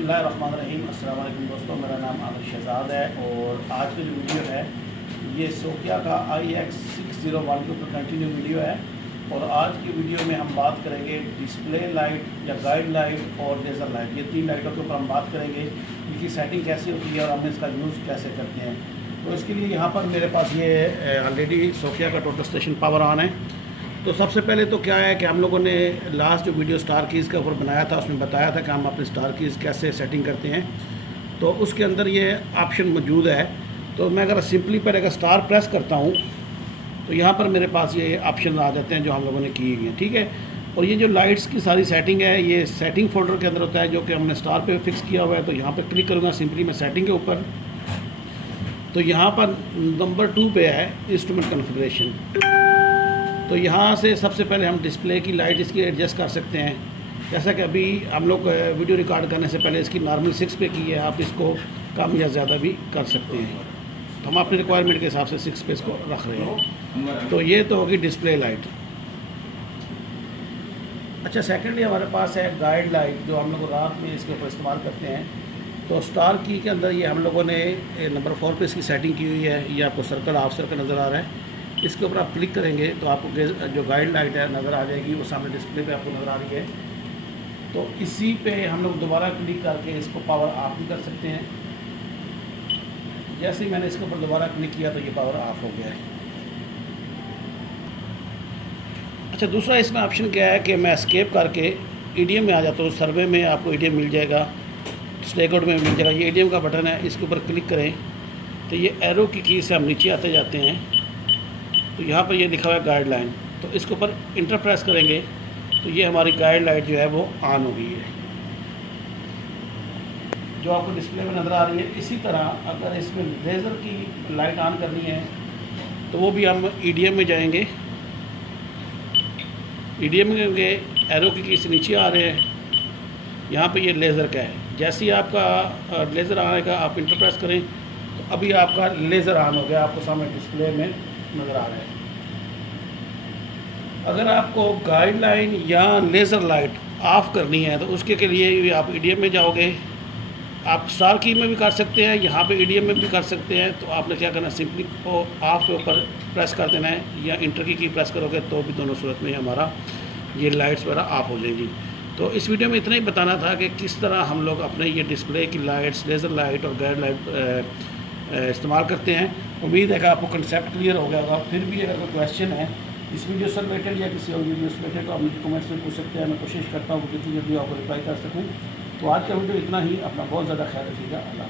बिस्मिल्लाहिर्रहमानिर्रहीम। अस्सलाम वालेकुम दोस्तों, मेरा नाम आमिर शहजाद है और आज की जो वीडियो है ये सोकिया का IX601 के ऊपर कंटिन्यू वीडियो है। और आज की वीडियो में हम बात करेंगे डिस्प्ले लाइट या गाइड लाइट और लेज़र लाइट, ये तीन लाइटों के ऊपर हम बात करेंगे। इनकी सेटिंग कैसे होती है और हम इसका यूज़ कैसे करते हैं। तो इसके लिए यहाँ पर मेरे पास ये ऑलरेडी सोकिया का टोटल स्टेशन पावर ऑन है। तो सबसे पहले तो क्या है कि हम लोगों ने लास्ट जो वीडियो स्टार कीज़ के ऊपर बनाया था उसमें बताया था कि हम अपने स्टार कीज़ कैसे सेटिंग करते हैं। तो उसके अंदर ये ऑप्शन मौजूद है। तो मैं अगर सिंपली पर अगर स्टार प्रेस करता हूँ तो यहाँ पर मेरे पास ये ऑप्शन आ जाते हैं जो हम लोगों ने किए हुए हैं, ठीक है। और ये जो लाइट्स की सारी सेटिंग है ये सेटिंग फोल्डर के अंदर होता है जो कि हमने स्टार पे फिक्स किया हुआ है। तो यहाँ पर क्लिक करूँगा सिंपली मैं सेटिंग के ऊपर, तो यहाँ पर नंबर 2 पे है इंस्ट्रूमेंट कॉन्फ़िगरेशन। तो यहाँ से सबसे पहले हम डिस्प्ले की लाइट इसकी एडजस्ट कर सकते हैं। जैसा कि अभी हम लोग वीडियो रिकॉर्ड करने से पहले इसकी नॉर्मल 6 पे की है, आप इसको कम या ज़्यादा भी कर सकते हैं। तो हम अपने रिक्वायरमेंट के हिसाब से 6 पे इसको रख रहे हैं। तो ये तो होगी डिस्प्ले लाइट। अच्छा, सेकेंडली हमारे पास है गाइड लाइट जो हम लोग रात में इसके ऊपर इस्तेमाल करते हैं। तो स्टार की के अंदर ये हम लोगों ने नंबर 4 पे इसकी सेटिंग की हुई है। ये आपको सर्कल हाफ सर्कल नज़र आ रहा है। इसके ऊपर आप क्लिक करेंगे तो आपको जो गाइड लाइट है नज़र आ जाएगी, वो सामने डिस्प्ले पे आपको नज़र आ रही है। तो इसी पे हम लोग दोबारा क्लिक करके इसको पावर ऑफ भी कर सकते हैं। जैसे ही मैंने इसके ऊपर दोबारा क्लिक किया तो ये पावर ऑफ हो गया है। अच्छा, दूसरा इसमें ऑप्शन क्या है कि मैं एस्केप करके EDM में आ जाता हूँ। सर्वे में आपको EDM मिल जाएगा, स्टेकआउट में मिल जाएगा। ये EDM का बटन है, इसके ऊपर क्लिक करें तो ये एरो की से हम नीचे आते जाते हैं। तो यहाँ पर ये लिखा हुआ है गाइडलाइन, तो इसके ऊपर इंटर प्रेस करेंगे तो ये हमारी गाइड लाइट जो है वो ऑन हो गई है, जो आपको डिस्प्ले में नज़र आ रही है। इसी तरह अगर इसमें लेज़र की लाइट ऑन करनी है तो वो भी हम EDM में जाएंगे। EDM में गए, एरो की से नीचे आ रहे हैं, यहाँ पे ये लेज़र का है। जैसे ही आपका लेज़र आएगा आप इंटर प्रेस करें तो अभी आपका लेज़र ऑन हो गया, आपको सामने डिस्प्ले में नज़र आ रहा है। अगर आपको गाइडलाइन या लेज़र लाइट ऑफ़ करनी है तो उसके के लिए आप EDM में जाओगे। आप स्टार की में भी कर सकते हैं, यहाँ पे EDM में भी कर सकते हैं। तो आपने क्या करना है, सिंपली ऑफ के ऊपर प्रेस कर देना है या इंटर की प्रेस करोगे तो भी दोनों सूरत में हमारा ये लाइट्स वगैरह ऑफ हो जाएंगी। तो इस वीडियो में इतना ही बताना था कि किस तरह हम लोग अपने ये डिस्प्ले की लाइट्स, लेज़र लाइट और गाइड लाइट इस्तेमाल करते हैं। उम्मीद है कि आपको कंसेप्ट क्लियर हो गया होगा। फिर भी अगर कोई क्वेश्चन है इस वीडियो से रिलेटेड या किसी और वीडियो से रिलेटेड तो आप मुझे कमेंट्स में पूछ सकते हैं। मैं कोशिश करता हूँ कि जितनी जल्दी आपको रिप्लाई कर सकूँ। तो आज का वीडियो इतना ही। अपना बहुत ज़्यादा ख्याल रखिएगा। अल्लाह।